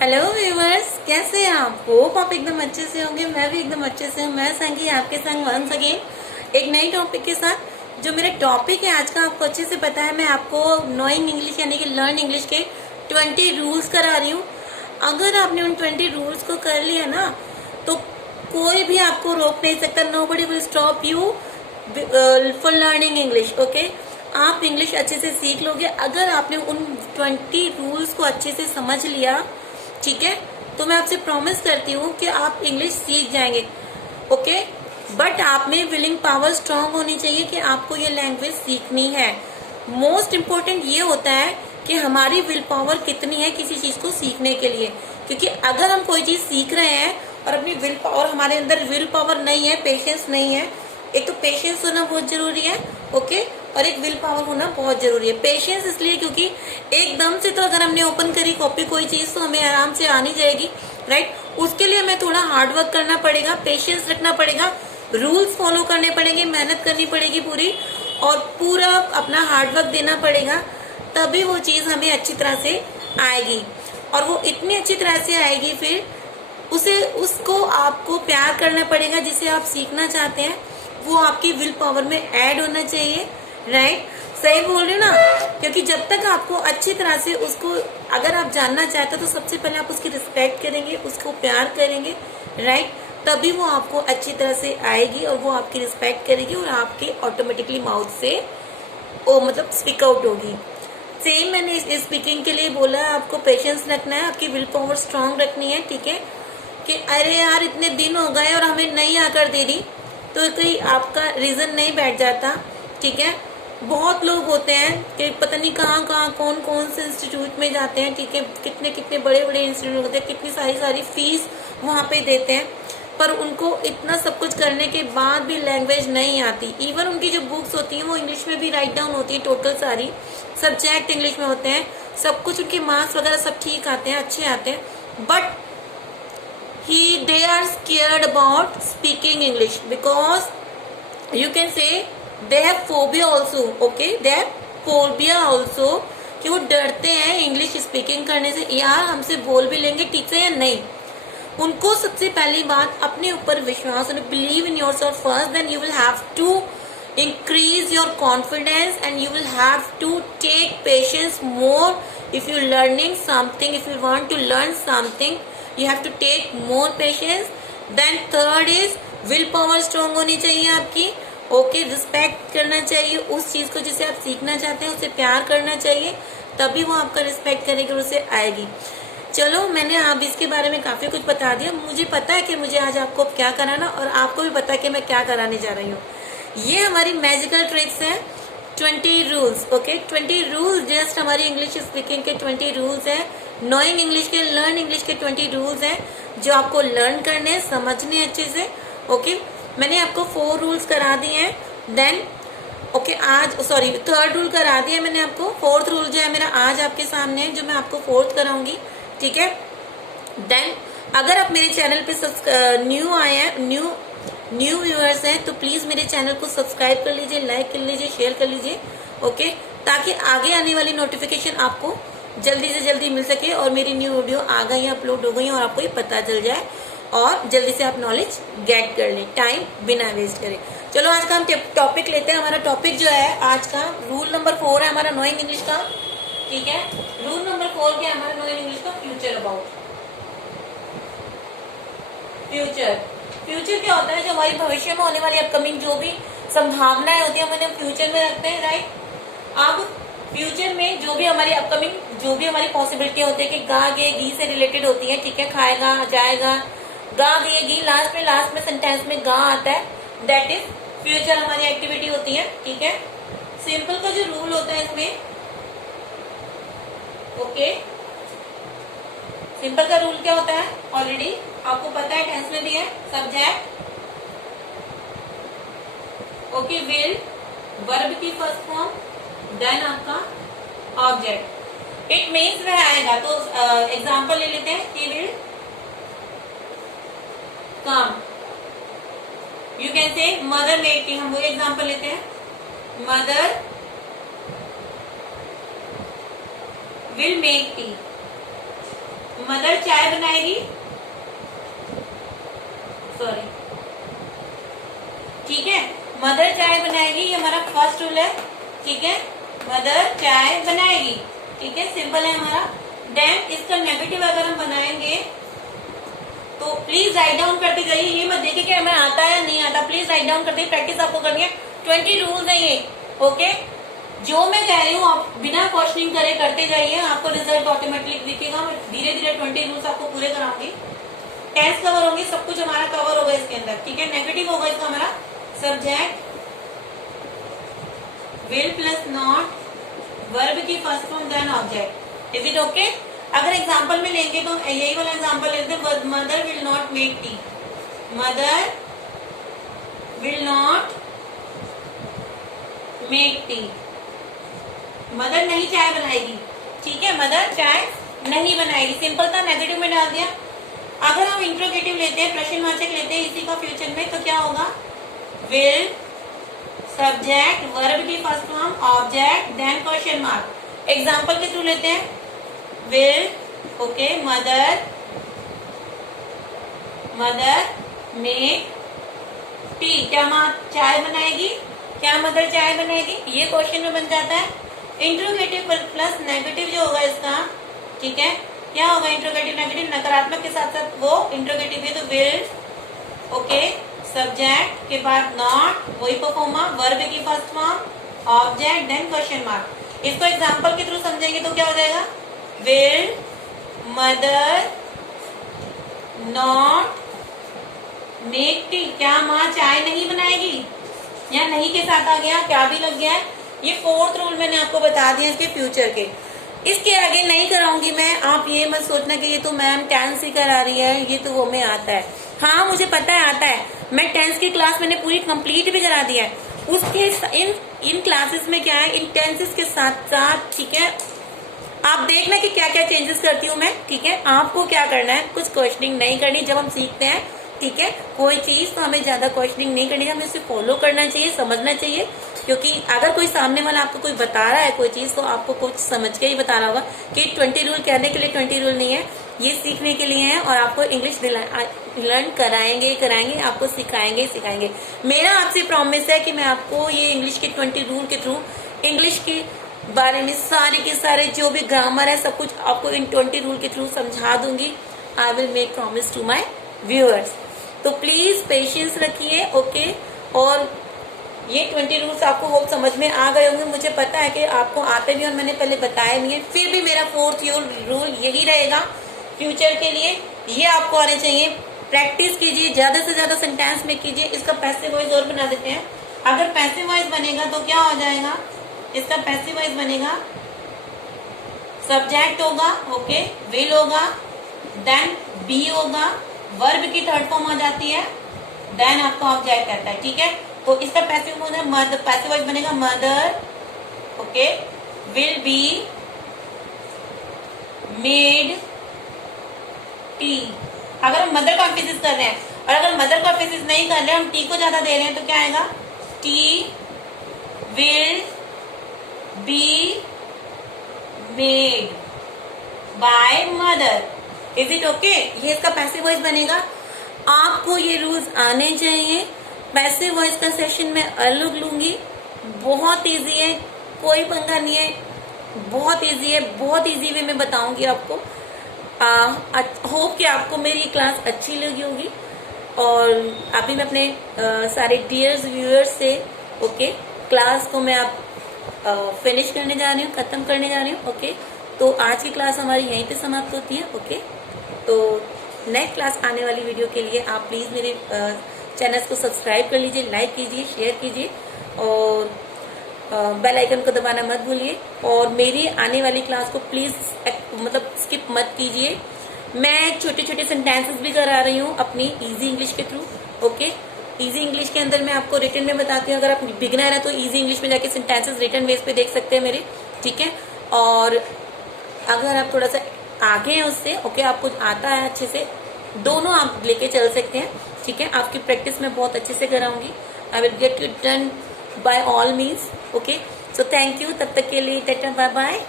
Hello viewers, कैसे हैं आप? होप आप एकदम अच्छे से होंगे। मैं भी एकदम अच्छे से हूँ। मैं संगी आपके संग वंस अगेन एक नई टॉपिक के साथ। जो मेरा टॉपिक है आज का आपको अच्छे से पता है। मैं आपको नोइंग इंग्लिश यानी कि लर्न इंग्लिश के 20 रूल्स करा रही हूँ। अगर आपने उन 20 रूल्स को कर लिया ना तो कोई भी आपको रोक नहीं सकता। Nobody will stop you for learning English. Okay, आप इंग्लिश अच्छे से सीख लोगे अगर आपने उन 20 रूल्स को अच्छे से समझ लिया। ठीक है, तो मैं आपसे प्रॉमिस करती हूँ कि आप इंग्लिश सीख जाएंगे। ओके, बट आप में विलिंग पावर स्ट्रांग होनी चाहिए कि आपको ये लैंग्वेज सीखनी है। मोस्ट इम्पोर्टेंट ये होता है कि हमारी विल पावर कितनी है किसी चीज को सीखने के लिए। क्योंकि अगर हम कोई चीज सीख रहे हैं और अपनी विल पावर, हमारे अंदर विल पावर नहीं है, पेशेंस नहीं है। एक तो पेशेंस होना बहुत जरूरी है, ओके, और एक विल पावर होना बहुत जरूरी है। पेशेंस इसलिए क्योंकि एकदम से तो अगर हमने ओपन करी कॉपी कोई चीज तो हमें आराम से आनी जाएगी, राइट। उसके लिए हमें थोड़ा हार्ड वर्क करना पड़ेगा, पेशेंस रखना पड़ेगा, रूल्स फॉलो करने पड़ेंगे, मेहनत करनी पड़ेगी पूरी, और पूरा अपना हार्ड वर्क देना पड़ेगा। तभी वो चीज हमें अच्छी तरह से आएगी, और वो इतनी अच्छी तरह से आएगी फिर उसको आपको प्यार करना पड़ेगा। जिसे आप सीखना चाहते हैं वो आपकी विल पावर में ऐड होना चाहिए, राइट। सही बोल रही हूँ ना? क्योंकि जब तक आपको अच्छी तरह से उसको अगर आप जानना चाहते हो तो सबसे पहले आप उसकी रिस्पेक्ट करेंगे, उसको प्यार करेंगे, राइट। तभी वो आपको अच्छी तरह से आएगी और वो आपकी रिस्पेक्ट करेगी और आपके ऑटोमेटिकली माउथ से मतलब स्पीक आउट होगी। सेम मैंने इस स्पीकिंग के लिए बोला है, आपको पेशेंस रखना है, आपकी विल पावर स्ट्रांग रखनी है। ठीक है, कि अरे यार इतने दिन हो गए और हमें नहीं आकर दे रही, तो कोई आपका रीजन नहीं बैठ जाता। ठीक है, बहुत लोग होते हैं कि पता नहीं कहाँ कहाँ कौन कौन से इंस्टीट्यूट में जाते हैं। ठीक है, कितने कितने बड़े बड़े इंस्टीट्यूट होते हैं, कितनी सारी फीस वहाँ पे देते हैं, पर उनको इतना सब कुछ करने के बाद भी लैंग्वेज नहीं आती। इवन उनकी जो बुक्स होती हैं वो इंग्लिश में भी राइट डाउन होती है, टोटल सारी सब्जेक्ट इंग्लिश में होते हैं, सब कुछ उनके मार्क्स वगैरह सब ठीक आते हैं, अच्छे आते हैं, but they are scared about speaking English because you can say they have phobia also. Okay, they have phobia also कि वो डरते हैं इंग्लिश स्पीकिंग करने से, यार हमसे बोल भी लेंगे ठीक से या नहीं। उनको सबसे पहली बात अपने ऊपर विश्वास, believe in your self first, then you will have to increase your confidence and you will have to take patience more if you learning something. If you want to learn something you have to take more patience. Then third is will power strong होनी चाहिए आपकी। Okay, respect करना चाहिए उस चीज को जिसे आप सीखना चाहते हैं, उसे प्यार करना चाहिए, तभी वो आपका रिस्पेक्ट करेगी और उसे आएगी। चलो, मैंने आप इसके बारे में काफी कुछ बता दिया। मुझे पता है कि मुझे आज आपको क्या कराना, और आपको भी पता है कि मैं क्या कराने जा रही हूँ। ये हमारी मैजिकल ट्रिक्स है, 20 रूल्स। ओके, 20 रूल्स जस्ट हमारी इंग्लिश स्पीकिंग के 20 रूल्स है, नोइंग इंग्लिश के, लर्न इंग्लिश के 20 रूल्स हैं जो आपको लर्न करने हैं, समझने हैं अच्छे से। ओके, मैंने आपको 4 रूल्स करा दिए हैं। देन ओके, आज थर्ड रूल करा दिया मैंने आपको। फोर्थ रूल जो है मेरा आज आपके सामने है, जो मैं आपको फोर्थ कराऊंगी। ठीक है, देन अगर आप मेरे चैनल पे न्यू आए हैं, न्यू व्यूअर्स हैं, तो प्लीज मेरे चैनल को सब्सक्राइब कर लीजिए, लाइक कर लीजिए, शेयर कर लीजिए। ओके, ताकि आगे आने वाली नोटिफिकेशन आपको जल्दी से जल्दी मिल सके और मेरी न्यू वीडियो आ गई, अपलोड हो गई और आपको ये पता चल जाए और जल्दी से आप नॉलेज गेट कर लें, टाइम बिना वेस्ट करें। चलो, आज का हम टॉपिक लेते हैं। हमारा टॉपिक जो है आज का रूल नंबर 4 है हमारा नोइंग इंग्लिश का। ठीक है, रूल नंबर 4 क्या है हमारा नोइंग इंग्लिश का? फ्यूचर अबाउट फ्यूचर क्या होता है? जो हमारी भविष्य में होने वाली अपकमिंग जो भी संभावनाएं होती है हम उन्हें फ्यूचर में रखते हैं, राइट। अब फ्यूचर में जो भी हमारी अपकमिंग जो भी हमारी पॉसिबिलिटी होती है कि गा गे गी से रिलेटेड होती है। ठीक है, खाएगा, जाएगा, गा गे गी, लास्ट में सेंटेंस में गा आता है, दैट इज फ्यूचर हमारी एक्टिविटी होती है। ठीक है, सिंपल का जो रूल होता है इसमें, ओके, सिंपल का रूल क्या होता है ऑलरेडी आपको पता है, टेंस में भी है, सब्जेक्ट, ओके, विल, वर्ब की फर्स्ट फॉर्म, देन आपका ऑब्जेक्ट। इट मीन्स वह आएगा। तो एग्जांपल ले लेते हैं, he will come. You can say mother make T, हम वो एग्जांपल लेते हैं, mother will make tea. Mother चाय बनाएगी, सॉरी, ठीक है, मदर चाय बनाएगी, ये हमारा फर्स्ट रूल है, ठीक है, मदर चाय बनाएगी, ठीक है, सिंपल है हमारा। देन इसका नेगेटिव अगर हम बनाएंगे तो प्लीज राइट डाउन करते जाइए, ये मत देखिए कि हमें आता है या नहीं आता, प्लीज राइट डाउन करते, प्रैक्टिस आपको करनी है। 20 रूल्स है ये, ओके, जो मैं कह रही हूँ आप बिना क्वेश्चनिंग करे करते जाइए, आपको रिजल्ट ऑटोमेटिक दिखेगा। मैं धीरे धीरे 20 रूल्स आपको पूरे कराऊंगी, टेंस कवर होंगे, सब कुछ हमारा कवर होगा इसके अंदर, ठीक है। नेगेटिव होगा इसका हमारा subject will plus not, verb की first form then object, is it okay. अगर एग्जांपल में लेंगे तो यही वाला एग्जांपल लेते हैं, mother will not make tea, mother will not make tea, mother नहीं चाय बनाएगी, ठीक है, मदर चाय नहीं बनाएगी, सिंपल था, नेगेटिव में डाल दिया। अगर हम इंट्रोगेटिव लेते हैं, प्रश्नवाचक लेते हैं इसी का फ्यूचर में, तो क्या होगा, विल सब्जेक्ट वर्ब की first form object then question mark. Example के थ्रू लेते हैं, will, okay, mother make tea, क्या माँ चाय बनाएगी, क्या मदर चाय बनाएगी, ये क्वेश्चन में बन जाता है। इंट्रोगेटिव प्लस नेगेटिव जो होगा इसका, ठीक है, क्या होगा, इंट्रोगेटिव नेगेटिव, नकारात्मक के साथ साथ वो इंट्रोगेटिव है, तो विल, ओके, सब्जेक्ट के बाद नॉट, वही परफॉर्मा, वर्ब की first form object then question mark. इसको एग्जांपल के थ्रू समझेंगे तो क्या हो जाएगा, will mother not make tea, क्या माँ चाय नहीं बनाएगी, या नहीं के साथ आ गया, क्या भी लग गया है। ये 4th रूल मैंने आपको बता दिया इसके फ्यूचर के, इसके आगे नहीं कराऊंगी मैं, आप ये मत सोचना कि ये तो मैम टेंस ही करा रही है, ये तो वो में आता है। हाँ मुझे पता है आता है, मैं टेंस की क्लास मैंने पूरी कंप्लीट भी करा दिया है, उसके इन क्लासेस में क्या है, इन टेंसेस के साथ साथ, ठीक है, आप देखना कि क्या क्या चेंजेस करती हूँ मैं, ठीक है। आपको क्या करना है, कुछ क्वेश्चनिंग नहीं करनी जब हम सीखते हैं, ठीक है, कोई चीज तो हमें ज्यादा क्वेश्चनिंग नहीं करनी, हमें उसे फॉलो करना चाहिए, समझना चाहिए, क्योंकि अगर कोई सामने वाला आपको कोई बता रहा है कोई चीज, तो आपको कुछ समझ के ही बता रहा होगा कि 20 रूल कहने के लिए 20 रूल नहीं है, ये सीखने के लिए है, और आपको इंग्लिश लर्न कराएंगे, आपको सिखाएंगे। मेरा आपसे प्रॉमिस है कि मैं आपको ये इंग्लिश के 20 रूल के थ्रू इंग्लिश के बारे में सारे के सारे जो भी ग्रामर है सब कुछ आपको इन 20 रूल के थ्रू समझा दूंगी। I will make promise to my viewers, तो प्लीज पेशेंस रखिए, ओके। और ये 20 रूल्स आपको होप समझ में आ गए होंगे, मुझे पता है कि आपको आते भी और मैंने पहले बताया नहीं है, फिर भी मेरा 4th रूल यही रहेगा फ्यूचर के लिए, ये आपको आने चाहिए। प्रैक्टिस कीजिए, ज्यादा से ज्यादा सेंटेंस में कीजिए। इसका पैसिव वॉइस और बना देते हैं, अगर पैसिव वॉइस बनेगा तो क्या हो जाएगा, इसका पैसिव वॉइस बनेगा, सब्जेक्ट होगा, ओके, विल होगा, देन बी होगा, वर्ब की थर्ड फॉर्म आ जाती है, देन आपका ऑब्जेक्ट कहता है, ठीक है। तो इसका पैसिव वॉइस बनेगा, mother, okay, will be made tea. अगर हम मदर को एम्फेसिस कर रहे हैं, और अगर मदर को एम्फेसिस नहीं कर रहे हैं, हम टी को ज्यादा दे रहे हैं, तो क्या आएगा, T will be made by mother, is it okay. ये इसका पैसिव वॉइस बनेगा। आपको ये रूल्स आने चाहिए। पैसिव वॉइस का सेशन मैं अलग लूंगी, बहुत इजी है, कोई पंगा नहीं है, बहुत इजी है, बहुत इजी वे में बताऊंगी आपको। होप कि आपको मेरी क्लास अच्छी लगी होगी, और अभी मैं अपने सारे डियर्स व्यूअर्स से, ओके, क्लास को मैं आप फिनिश करने जा रही हूँ, खत्म करने जा रही हूँ, ओके। तो आज की क्लास हमारी यहीं पे समाप्त होती है, ओके। तो नेक्स्ट क्लास आने वाली वीडियो के लिए आप प्लीज मेरे चैनल को सब्सक्राइब कर लीजिए, लाइक कीजिए, शेयर कीजिए, और बेल आइकन को दबाना मत भूलिए। और मेरी आने वाली क्लास को प्लीज मतलब स्किप मत कीजिए। मैं छोटे छोटे सेंटेंसेस भी करा रही हूँ अपनी इजी इंग्लिश के थ्रू, ओके। इजी इंग्लिश के अंदर मैं आपको रिटन में बताती हूँ, अगर आप बिगिनर है तो इजी इंग्लिश में जाके सेंटेंसेस रिटन बेस पे देख सकते हैं मेरे, ठीक है। और अगर आप थोड़ा सा आगे हैं उससे, ओके, आपको आता है अच्छे से, दोनों आप लेके चल सकते हैं, ठीक है। आपकी प्रैक्टिस मैं बहुत अच्छे से कराऊंगी। I will get you done by all means, okay. So thank you, तब तक के लिए टाटा बाय बाय।